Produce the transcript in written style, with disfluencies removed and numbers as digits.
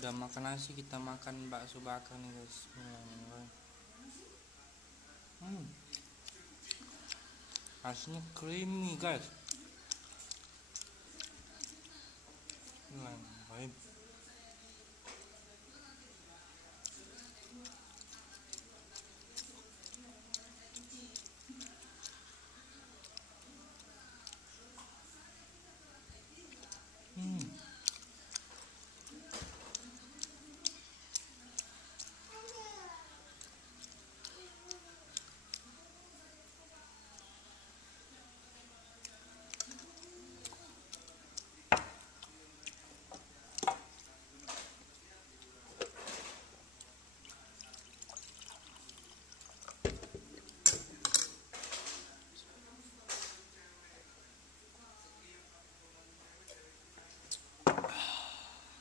Udah makan nasi, kita makan bakso bakar nih guys. Nasinya creamy guys. Baik.